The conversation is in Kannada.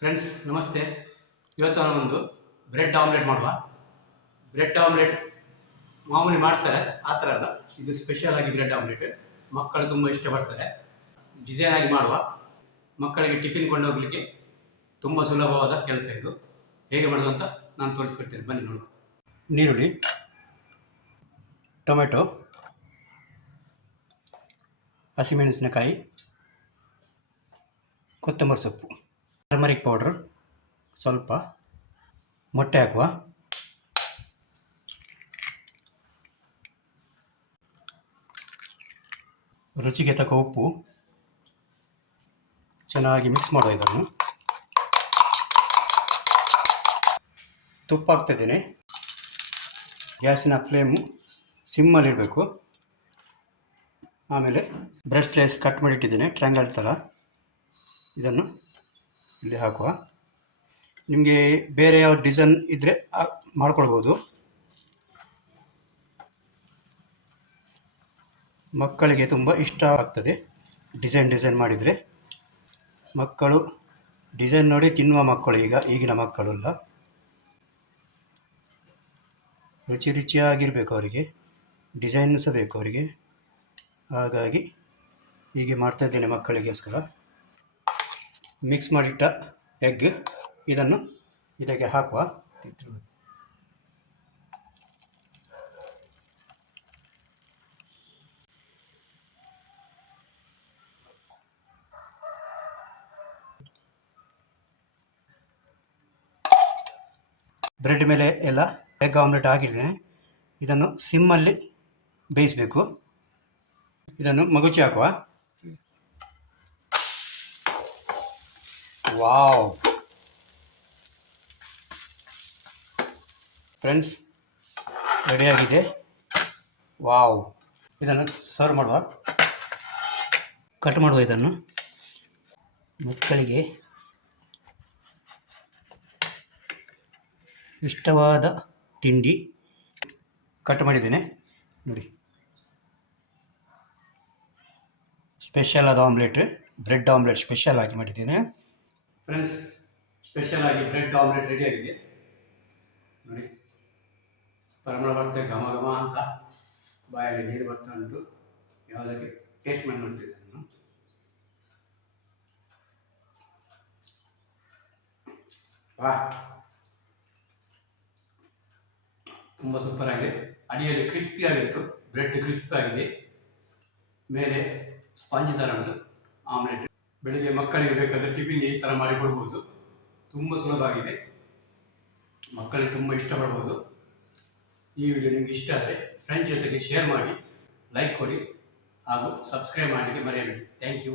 ಫ್ರೆಂಡ್ಸ್ ನಮಸ್ತೆ. ಇವತ್ತು ನಾನೊಂದು ಬ್ರೆಡ್ ಆಮ್ಲೆಟ್ ಮಾಡುವ. ಬ್ರೆಡ್ ಆಮ್ಲೆಟ್ ಮಾಮೂಲಿ ಮಾಡ್ತಾರೆ ಆ ಥರ ಅಲ್ಲ, ಇದು ಸ್ಪೆಷಲ್ ಆಗಿ ಬ್ರೆಡ್ ಆಮ್ಲೆಟ್. ಮಕ್ಕಳು ತುಂಬ ಇಷ್ಟಪಡ್ತಾರೆ. ಡಿಸೈನ್ ಆಗಿ ಮಾಡುವ, ಮಕ್ಕಳಿಗೆ ಟಿಫಿನ್ ಕೊಂಡೋಗ್ಲಿಕ್ಕೆ ತುಂಬ ಸುಲಭವಾದ ಕೆಲಸ ಇದು. ಹೇಗೆ ಮಾಡೋದು ಅಂತ ನಾನು ತೋರಿಸ್ಕೊಡ್ತೇನೆ, ಬನ್ನಿ ನೋಡುವ. ನೀರುಳ್ಳಿ, ಟೊಮೆಟೊ, ಹಸಿಮೆಣಸಿನಕಾಯಿ, ಕೊತ್ತಂಬರಿ ಸೊಪ್ಪು, ಟರ್ಮರಿಕ್ ಪೌಡ್ರ್ ಸ್ವಲ್ಪ, ಮೊಟ್ಟೆ ಹಾಕುವ, ರುಚಿಗೆ ತಕ್ಕ ಉಪ್ಪು, ಚೆನ್ನಾಗಿ ಮಿಕ್ಸ್ ಮಾಡುವ. ಇದನ್ನು ತುಪ್ಪ ಹಾಕ್ತಿದ್ದೇನೆ. ಗ್ಯಾಸಿನ ಫ್ಲೇಮು ಸಿಮ್ಮಲ್ಲಿರಬೇಕು. ಆಮೇಲೆ ಬ್ರೆಡ್ ಸ್ಲೈಸ್ ಕಟ್ ಮಾಡಿಟ್ಟಿದ್ದೇನೆ ಟ್ರ್ಯಾಂಗಲ್ ಥರ, ಇದನ್ನು ಇಲ್ಲಿ ಹಾಕುವ. ನಿಮಗೆ ಬೇರೆ ಯಾವ ಡಿಸೈನ್ ಇದ್ದರೆ ಮಾಡ್ಕೊಳ್ಬೋದು. ಮಕ್ಕಳಿಗೆ ತುಂಬ ಇಷ್ಟ ಆಗ್ತದೆ ಡಿಸೈನ್ ಮಾಡಿದರೆ. ಮಕ್ಕಳು ಡಿಸೈನ್ ನೋಡಿ ತಿನ್ನುವ ಮಕ್ಕಳು ಈಗಿನ ಮಕ್ಕಳೆಲ್ಲ. ರುಚಿಯಾಗಿರಬೇಕು ಅವರಿಗೆ, ಡಿಸೈನ್ ಸಹ ಬೇಕು ಅವರಿಗೆ. ಹಾಗಾಗಿ ಹೀಗೆ ಮಾಡ್ತಾಯಿದ್ದೇನೆ ಮಕ್ಕಳಿಗೋಸ್ಕರ. ಮಿಕ್ಸ್ ಮಾಡಿಟ್ಟ ಎಗ್ ಇದನ್ನು ಇದಕ್ಕೆ ಹಾಕುವ. ಬ್ರೆಡ್ ಮೇಲೆ ಎಲ್ಲ ಎಗ್ ಆಮ್ಲೆಟ್ ಹಾಕಿದ್ದೇನೆ. ಇದನ್ನು ಸಿಮ್ಮಲ್ಲಿ ಬೇಯಿಸಬೇಕು. ಇದನ್ನು ಮಗುಚಿ ಹಾಕುವ. ವಾವ್ ಫ್ರೆಂಡ್ಸ್, ರೆಡಿಯಾಗಿದೆ. ವಾವ್, ಇದನ್ನು ಸರ್ವ್ ಮಾಡುವ. ಕಟ್ ಮಾಡುವ. ಇದನ್ನು ಮಕ್ಕಳಿಗೆ ಇಷ್ಟವಾದ ತಿಂಡಿ ಕಟ್ ಮಾಡಿದ್ದೇನೆ ನೋಡಿ. ಸ್ಪೆಷಲ್ ಆದ ಆಮ್ಲೆಟ್, ಬ್ರೆಡ್ ಆಮ್ಲೆಟ್ ಸ್ಪೆಷಲ್ ಆಗಿ ಮಾಡಿದ್ದೇನೆ ಫ್ರೆಂಡ್ಸ್. ಸ್ಪೆಷಲ್ ಆಗಿ ಬ್ರೆಡ್ ಆಮ್ಲೆಟ್ ರೆಡಿಯಾಗಿದೆ ನೋಡಿ. ಪರಿಮಳ ಬರ್ತದೆ, ಘಮ ಘಮ ಅಂತ ಬಾಯಲ್ಲಿ ನೀರು ಬರ್ತಾ ಉಂಟು. ಯಾವುದಕ್ಕೆ ಟೇಸ್ಟ್ ಮಾಡಿ ನೋಡ್ತಿದ್ದೆ ನಾನು. ವಾಹ್, ತುಂಬ ಸೂಪರ್ ಆಗಿದೆ. ಅಡಿಯಲ್ಲಿ ಕ್ರಿಸ್ಪಿ ಆಗಿತ್ತು, ಬ್ರೆಡ್ ಕ್ರಿಸ್ಪಿ ಆಗಿದೆ, ಮೇಲೆ ಸ್ಪಂಜ್ ಥರ ಉಂಟು ಆಮ್ಲೆಟ್. ಬೆಳಿಗ್ಗೆ ಮಕ್ಕಳಿಗೆ ಬೇಕಾದರೆ ಟಿಫಿನ್ಗೆ ಈ ಥರ ಮಾಡಿ ಕೊಡ್ಬೋದು. ತುಂಬ ಸುಲಭ ಆಗಿದೆ, ಮಕ್ಕಳಿಗೆ ತುಂಬ ಇಷ್ಟಪಡ್ಬೋದು. ಈ ವಿಡಿಯೋ ನಿಮಗೆ ಇಷ್ಟ ಆದರೆ ಫ್ರೆಂಡ್ಸ್ ಜೊತೆಗೆ ಶೇರ್ ಮಾಡಿ, ಲೈಕ್ ಕೊಡಿ ಹಾಗೂ ಸಬ್ಸ್ಕ್ರೈಬ್ ಮಾಡಲಿಕ್ಕೆ ಮರೆಯಬೇಡಿ. Thank you.